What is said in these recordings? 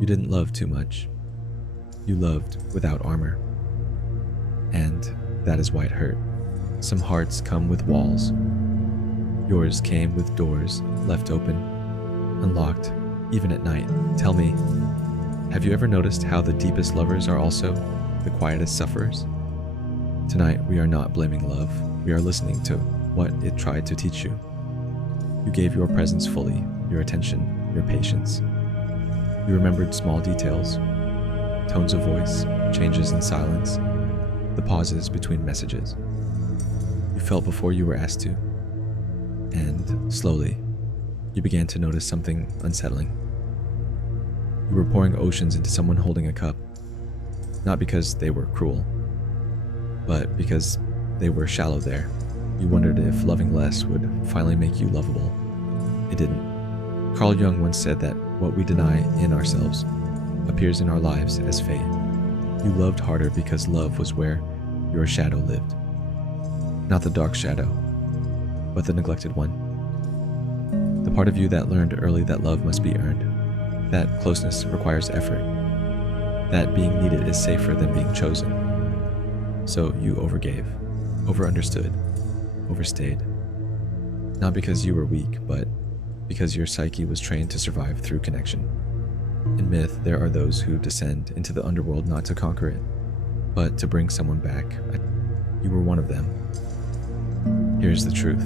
You didn't love too much. You loved without armor. And that is why it hurt. Some hearts come with walls. Yours came with doors left open, unlocked, even at night. Tell me, have you ever noticed how the deepest lovers are also the quietest sufferers? Tonight, we are not blaming love. We are listening to what it tried to teach you. You gave your presence fully, your attention, your patience. You remembered small details, tones of voice, changes in silence, the pauses between messages. You felt before you were asked to, and slowly, you began to notice something unsettling. You were pouring oceans into someone holding a cup, not because they were cruel, but because they were shallow there. You wondered if loving less would finally make you lovable. It didn't. Carl Jung once said that what we deny in ourselves appears in our lives as fate. You loved harder because love was where your shadow lived. Not the dark shadow, but the neglected one. The part of you that learned early that love must be earned, that closeness requires effort, that being needed is safer than being chosen. So you overgave, overunderstood, overstayed. Not because you were weak, but because your psyche was trained to survive through connection. In myth, there are those who descend into the underworld not to conquer it, but to bring someone back. You were one of them. Here's the truth.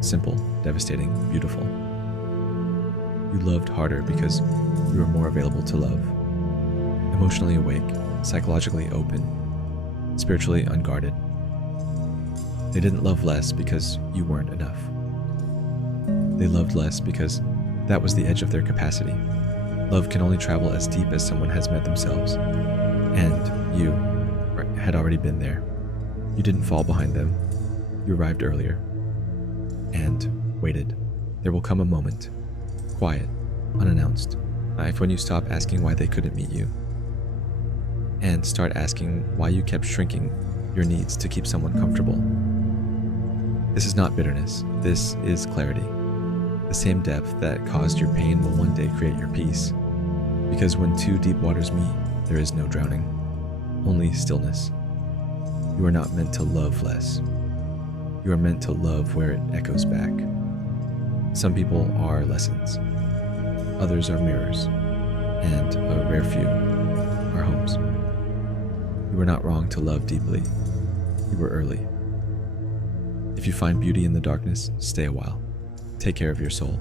Simple, devastating, beautiful. You loved harder because you were more available to love. Emotionally awake, psychologically open, spiritually unguarded. They didn't love less because you weren't enough. They loved less because that was the edge of their capacity. Love can only travel as deep as someone has met themselves. And you had already been there. You didn't fall behind them. You arrived earlier. And waited. There will come a moment, quiet, unannounced, when you stop asking why they couldn't meet you, and start asking why you kept shrinking your needs to keep someone comfortable. This is not bitterness. This is clarity. The same depth that caused your pain will one day create your peace. Because when two deep waters meet, there is no drowning, only stillness. You are not meant to love less. You are meant to love where it echoes back. Some people are lessons. Others are mirrors. And a rare few are homes. You were not wrong to love deeply. You were early. If you find beauty in the darkness, stay a while. Take care of your soul.